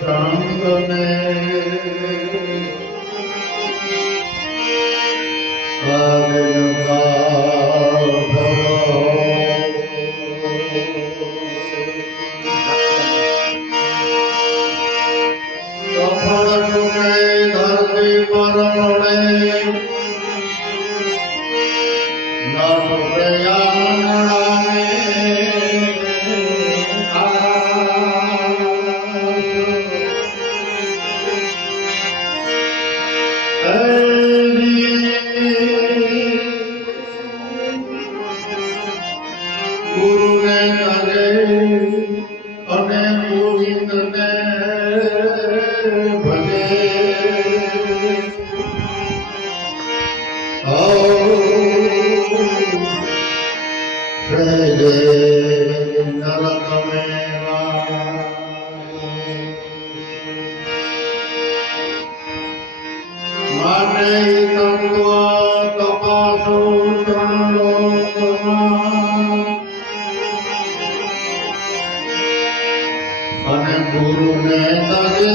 સંગને ધરતી પર પડે ગુરુને કરે અને ગોવિંદને ભજે માટે તત્વ તપાસો ત્રણ લોકમાં અને ગુરુને કરે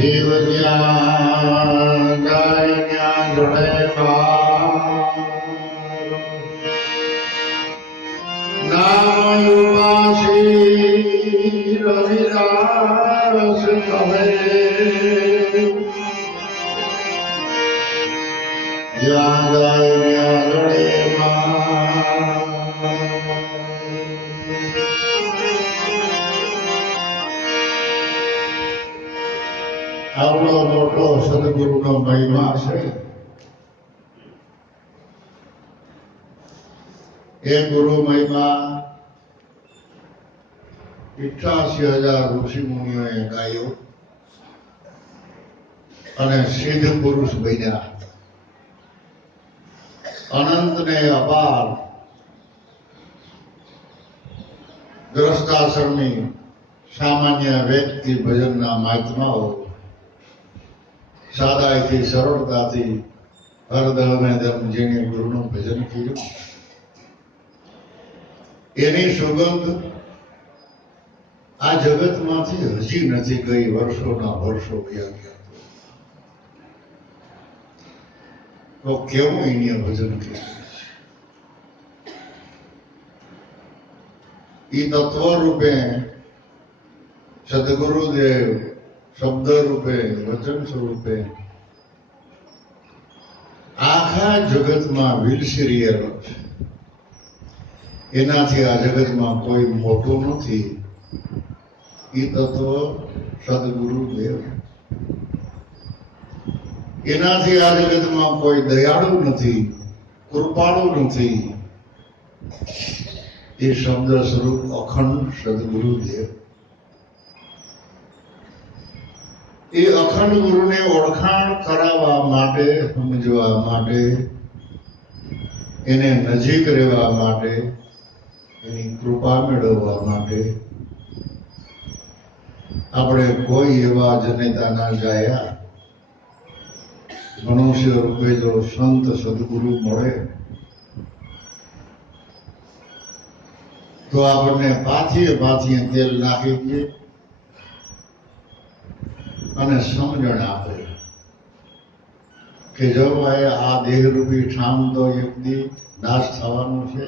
જીવ જ્યાં જાય ત્યાં જોડે નામ યુવાસી રવિદાસ કહે જ્યાં જાય ત્યાં જોડે આવડો મોટો સદગુરુનો મહિમા છે. એ ગુરુ મહિમા 88,000 ઋષિ મુનિઓએ ગાયો અને સિદ્ધ પુરુષ બન્યા. અનંત ને અપાર ગ્રસ્તાશ્રમી સામાન્ય વ્યક્તિ ભજનના મહાત્માઓ સાદાઈથી સરળતાથી હરદળને ધર્મ જેને ગુરુનું ભજન કર્યું એની સુગંધ આ જગતમાંથી હજી નથી ગઈ. વર્ષોના વર્ષો ગયા ગયા તો કેવું એને ભજન કર્યું. એ તત્વ રૂપે સદગુરુદેવ શબ્દ રૂપે વચન સ્વરૂપે આખા જગતમાં વિલસી રહેલો છે. એનાથી આ જગતમાં કોઈ મોટું નથી. એ તત્વ સદગુરુદેવ. એનાથી આ જગતમાં કોઈ દયાળુ નથી, કૃપાળુ નથી. એ શબ્દ સ્વરૂપ અખંડ સદગુરુદેવ. એ અખંડ ગુરુને ઓળખાણ કરાવવા માટે, સમજવા માટે, એને નજીક રહેવા માટે, એની કૃપા મેળવવા માટે આપણે કોઈ એવા જનેતા ના જાયા. મનુષ્ય રૂપે જો સંત સદગુરુ મળે તો આપણને પાથીએ તેલ નાખી દે અને સમજણ આપે કે જો આ દેહરૂપી ઠામ તો એક દી નાશ થવાનું છે,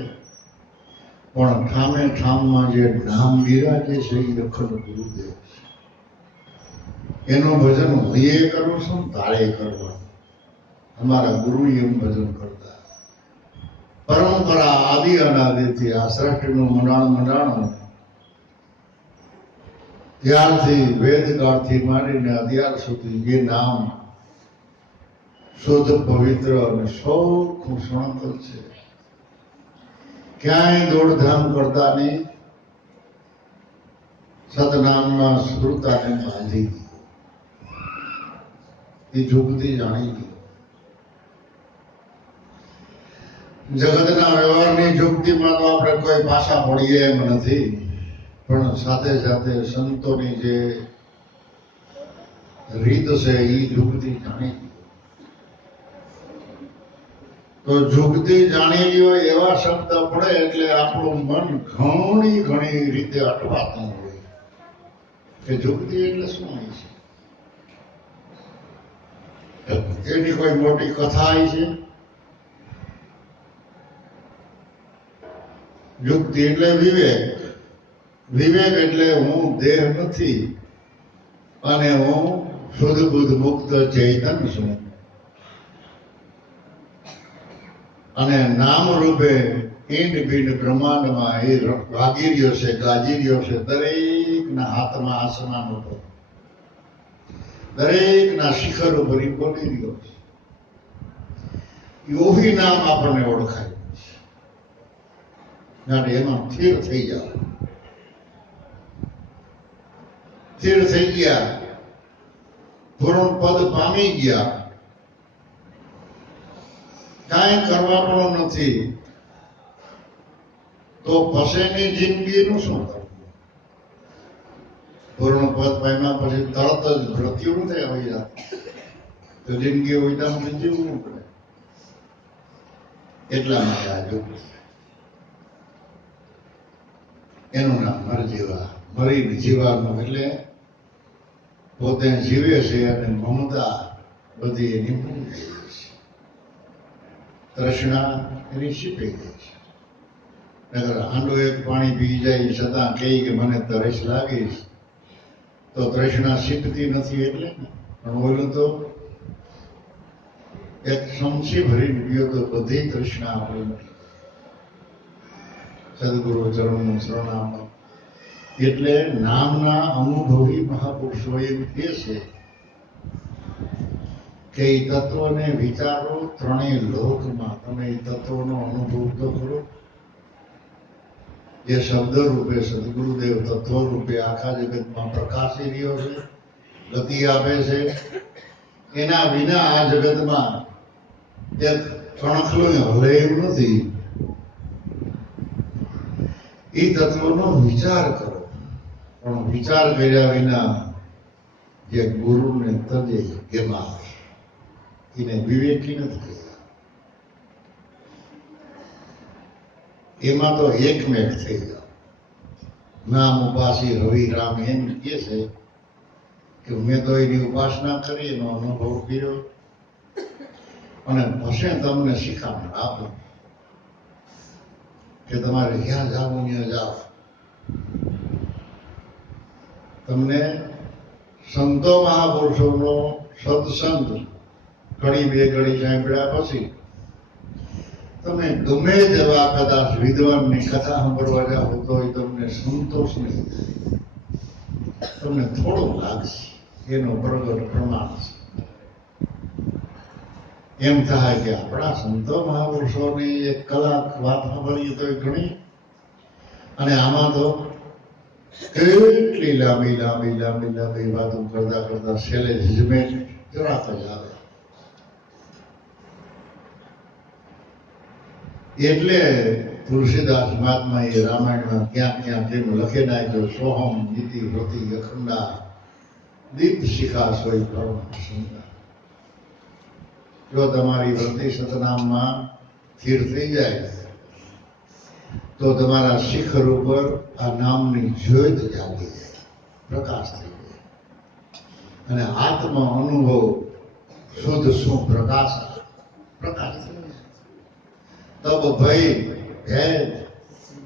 પણ ઠામે ઠામમાં જે નામ બિરાજે છે એ અખંડ ગુરુદેવ છે. એનું ભજન હું એ કરું છું, તારે કરવાનું. અમારા ગુરુ એમ ભજન કરતા. પરંપરા આદિ અનાદિથી આ સૃષ્ટિનું મંડાણું ત્યારથી વેદકાળથી માંડીને અત્યાર સુધી જે નામ શુદ્ધ પવિત્ર અને સૌખું સણકલ છે. ક્યાંય દોડધામ કરતા નહીં, સતનામના સ્મૃતાને બાંધી. એ જુગતી જાણી ગઈ. જગતના વ્યવહારની યુક્તિમાં તો આપણે કોઈ પાછા પડીએ એમ નથી, પણ સાથે સાથે સંતોની જે રીત છે એ યુક્તિ જાણી તો યુક્તિ જાણેલી હોય એવા શબ્દ પડે એટલે આપણું મન ઘણી ઘણી રીતે અટવાતું હોય કે યુક્તિ એટલે શું હોય છે, એની કોઈ મોટી કથા આવી છે? યુક્તિ એટલે વિવેક, વિવેક એટલે હું દેહ નથી અને હું શુદ્ધ બુદ્ધ મુક્ત ચૈતન છું અને નામ રૂપે ઈંડ બિંડ બ્રહ્માંડમાં એ વાગી રહ્યો છે, ગાજી રહ્યો છે. દરેકના હાથમાં આસમાન ઉપર, દરેકના શિખર ઉપર એ બોલી રહ્યો છે. યોગી નામ આપણને ઓળખાય છે, એમાં સ્થિર થઈ જાવ. સ્થિર થઈ ગયા, પૂર્ણ પદ પામી ગયા, કાંઈ કરવાનું નથી, તો પછીની જિંદગીનું શું કરવું? પૂર્ણ પદ પામ્યા પછી તરત જ મૃત્યુ નથી આવી જાય તો જિંદગી ઉલટામાં જીવવું પડે. એટલા માટે આ યુક્તિ, એનું નામ મરજીવા. મરીને જીવાનું એટલે પોતે જીવે છે અને મમતા બધી એની ભૂલી ગઈ છે, તૃષ્ણા એની છીપાઈ ગઈ છે. નગર હાંડો એક પાણી પી જાય છતાં કહે કે મને તરસ લાગી છે, તો તૃષ્ણા છીપતી નથી એટલે. પણ બોલું તો એક સમસી ભરીને પીયો તો બધી તૃષ્ણા આપણી સદગુરુ ચરણનું શરણામ. એટલે નામના અનુભવી મહાપુરુષો એમ કહે છે કે એ તત્વને વિચારો ત્રણેય લોકમાં. તમે એ તત્વનો અનુભવ તો કરો, જે શબ્દ રૂપે સદગુરુદેવ તત્વ રૂપે આખા જગતમાં પ્રકાશી રહ્યો છે, ગતિ આપે છે. એના વિના આ જગતમાં એક કણખલું હલે એવું નથી. એ તત્વનો વિચાર કરો, પણ વિચાર કર્યા વિના જે ગુરુને તજે એમાં એને વિવેકી નથી કહેતા. એમાં તો એકમેક થઈ જાવ. નામ ઉપાસી રવિ રામ એમ કહે છે કે મેં તો એની ઉપાસના કરી, એનો અનુભવ કર્યો અને પછી તમને શિખામણ આપું કે તમારે જ્યાં જાવું ત્યાં જાઓ. તમને સંતો મહાપુરુષોનો સત્સંગ ઘડી બે ઘડી સાંભળ્યા પછી તમે ગમે તેવા કદાચ વિદ્વાનની કથા સાંભળવા જાઓ તો તમને સંતોષ નહીં થાય, તમને થોડું લાગશે. એનો પ્રગટ પ્રમાણ છે. એમ થાય કે આપણા સંતો મહાપુરુષોની એક કલાક વાત સાંભળીએ તો ઘણી, અને આમાં તો કેટલી લાંબી લાંબી લાંબી લાંબી વાતો કરતા કરતા છેલ્લે જજમેન્ટ જરાક જ આવે. એટલે તુલસીદાસ મહાત્મા એ રામાયણમાં ક્યાં ક્યાં જેમ લખી નાખ્યો, સોહમ નીતિ વ્રતિ અખંડા દીપ શિખા સોય પરમ સુંદર. જો તમારી વ્રતિ સતનામમાં સ્થિર થઈ જાય તો તમારા શિખર ઉપર આ નામની જ્યોત જાગી જાય, પ્રકાશ થઈ જાય, અને આત્મ અનુભવ શુદ્ધ શું પ્રકાશ પ્રકાશ થઈ જાય. તબ ભય ભેદ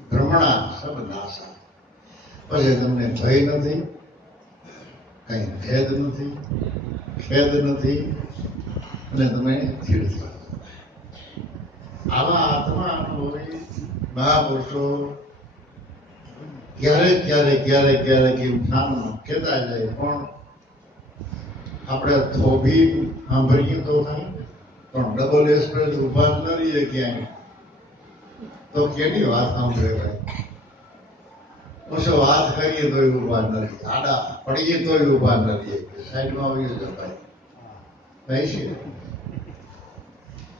ભ્રમણા સબ નાશા. પછી તમને ભય નથી, કઈ ભેદ નથી, ખેદ નથી, અને તમે સ્થિર થઈ. આવા આત્મા અનુભવી મહાપુરુષો ક્યારેક ક્યારેક ક્યારેક ક્યારેક એમ જ્ઞાનમાં કહેતા જાય, પણ આપણે થોભી સાંભળીએ તો થાય, પણ ડબલ એક્સપ્રેસ ઉભા ન રહીએ ક્યાંય તો કેની વાત સાંભળે ભાઈ? ઓછો વાત કરીએ તો ઉભા ન રહીએ, આડા પડીએ તો ઉભા ન રહીએ, સાઈડમાં આવીએ તો ભાઈ છે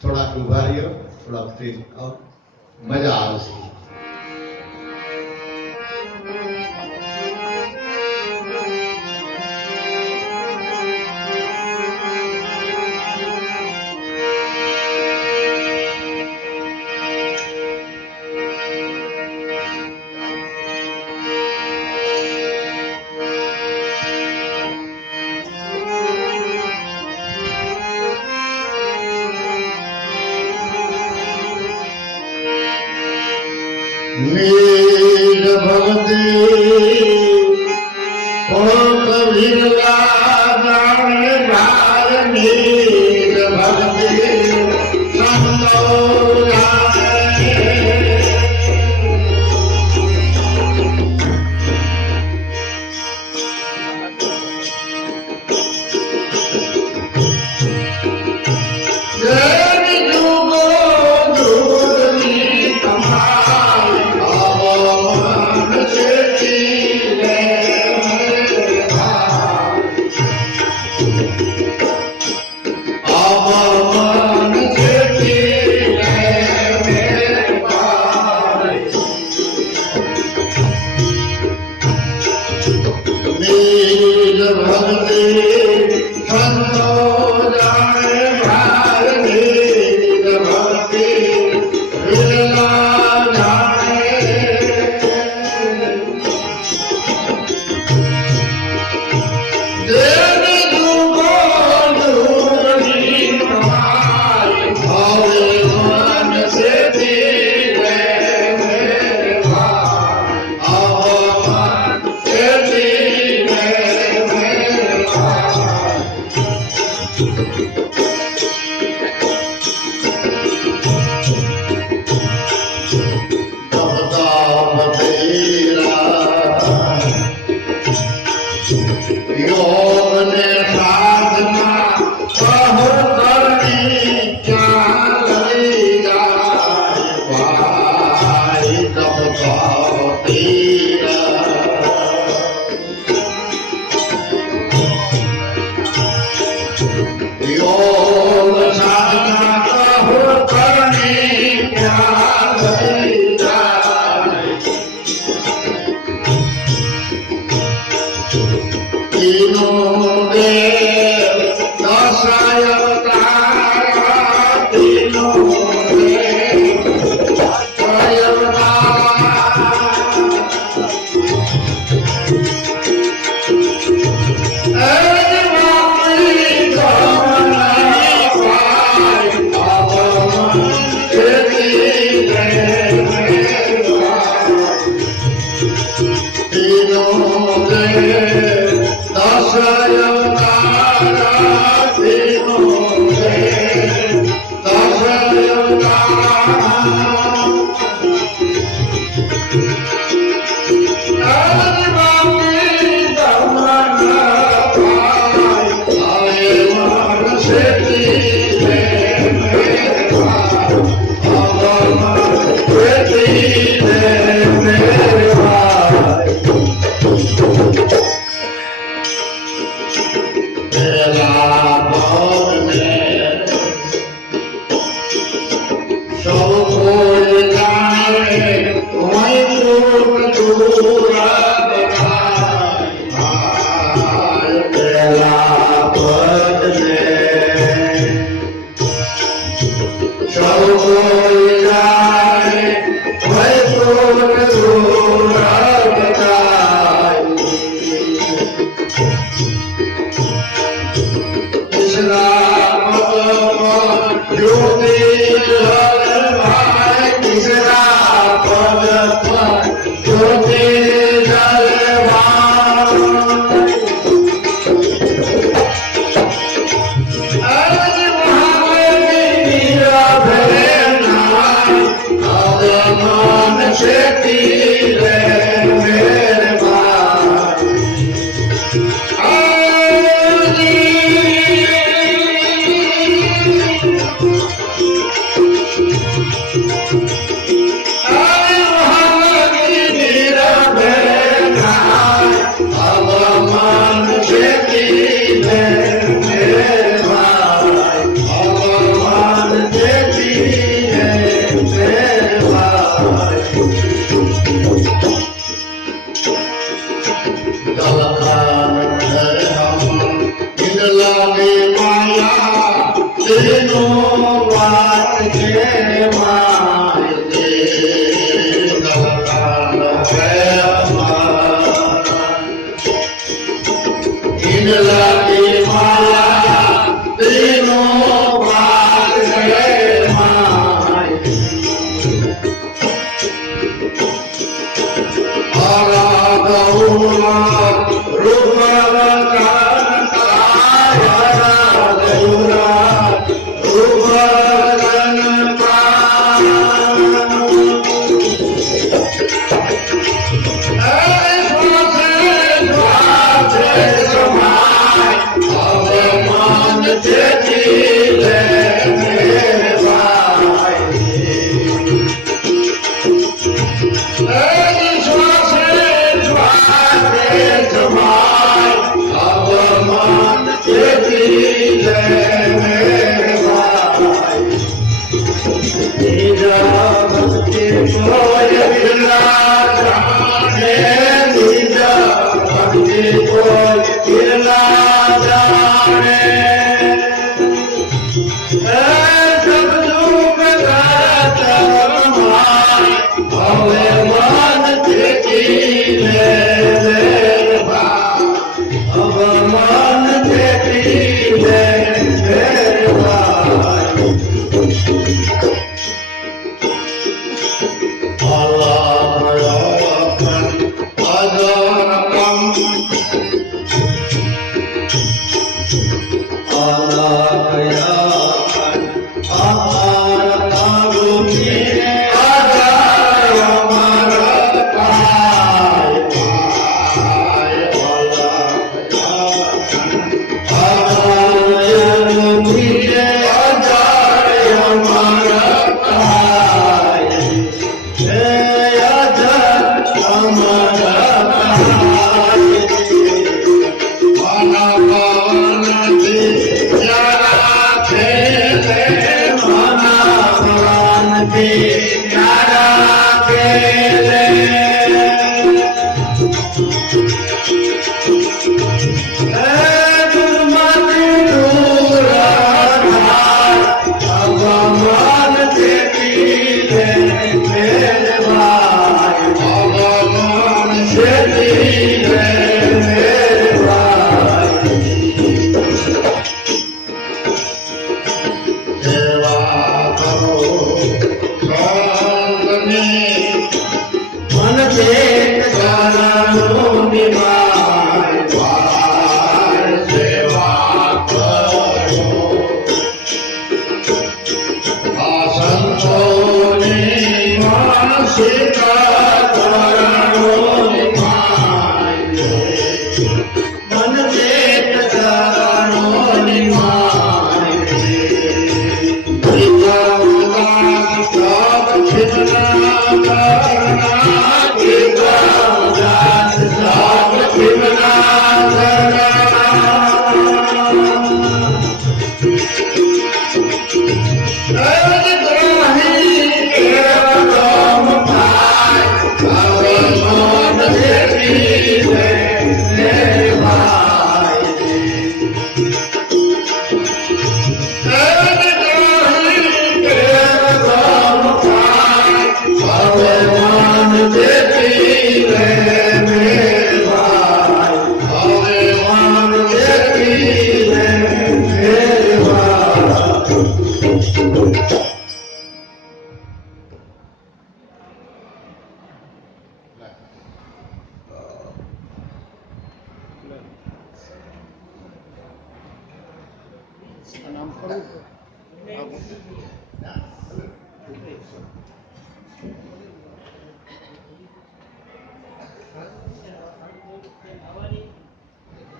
થોડાક ઉભા રહ્યો થોડા ફ્રી મજા આવશે. नील भगती ओ कबीरला जाने भार नील भगती संतो जाने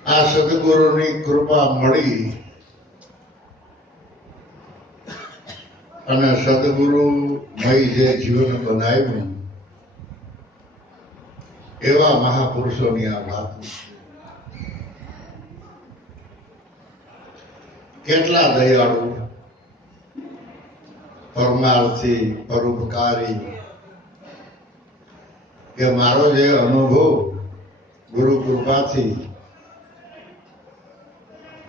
આ સદગુરુની કૃપા મળી અને સદગુરુમય જે જીવન બનાવ્યું એવા મહાપુરુષોની આ વાત કેટલા દયાળુ, પરમાર્થી, પરોપકારી કે મારો જે અનુભવ ગુરુ કૃપાથી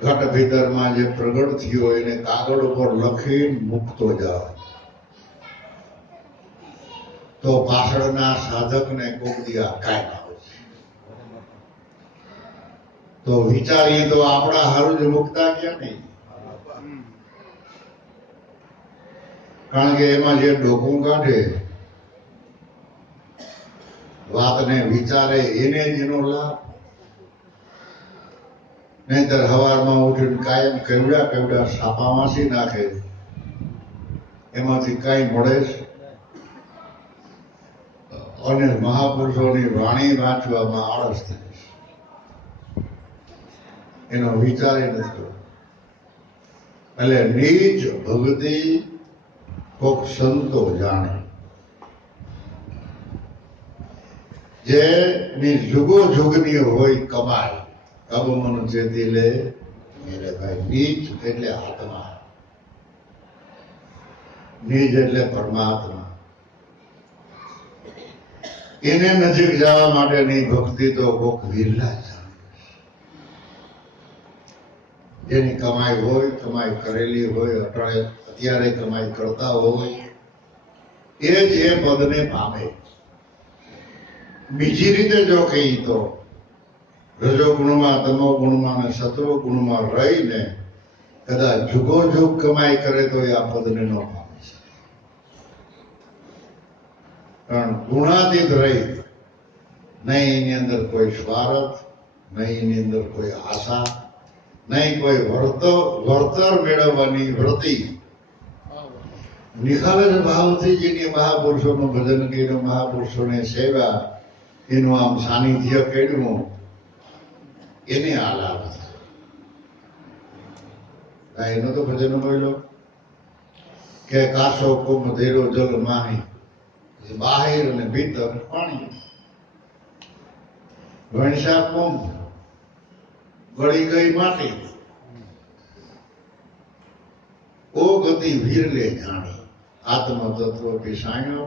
ઘટ ભીતરમાં જે પ્રગટ થયો એને કાગળ ઉપર લખીને મૂકતો જાઓ તો પાછળના સાધકને કોક દી કાંઈ ના હોય. તો વિચારીએ તો આપણા હારું જ મુકતા ક્યાં નહીં. કારણ કે એમાં જે ડોકું કાઢે વાતને વિચારે એને જ એનો લાભ. નહીંતર સવારમાં ઉઠીને કાયમ કેવડા સાપા વાંસી નાખે, એમાંથી કઈ મળે છે? અને મહાપુરુષોની વાણી વાંચવામાં આળસ થાય છે, એનો વિચાર નથી કરતો. એટલે નીચ ભક્તિ કોક સંતો જાણે, જેની જુગો જુગની હોય કમાઈ. અબ મન જેતી લે મેરે ભાઈ. નીચ એટલે આત્મા, નીચ એટલે પરમાત્મા. એને નજીક જવા માટેની ભક્તિ તો કોક વિરલા જાણે. જેની કમાઈ હોય, કમાઈ કરેલી હોય, અત્યારે કમાઈ કરતા હોય, એ જ એ પદને પામે. બીજી રીતે જો કહી તો રજો ગુણમાં, તમો ગુણમાં અને સત્વ ગુણમાં રહીને કદાચ જુગો જુગ કમાઈ કરે તો એ આ પદને ન પામે છે. કારણ ગુણાતીત રહી, નહીં એની અંદર કોઈ સ્વાર્થ, નહીં એની અંદર કોઈ આશા, નહીં કોઈ વળતર મેળવવાની વૃત્તિ. નિખાલસ ભાવથી જેની મહાપુરુષોનું ભજન કર્યું, મહાપુરુષોને સેવા, એનું આમ સાનિધ્ય કર્યું, એને આ લાભ થાય. એનો તો ભજન બોલ્યો કે કાશો કુંભ ધેરો જલ માહી, બહાર અને ભીતર પાણી. વણસા કુંભ ગળી ગઈ માટી, ઓ ગતિ વીરલે જાણી. આત્મ તત્વ પીસાણ્યો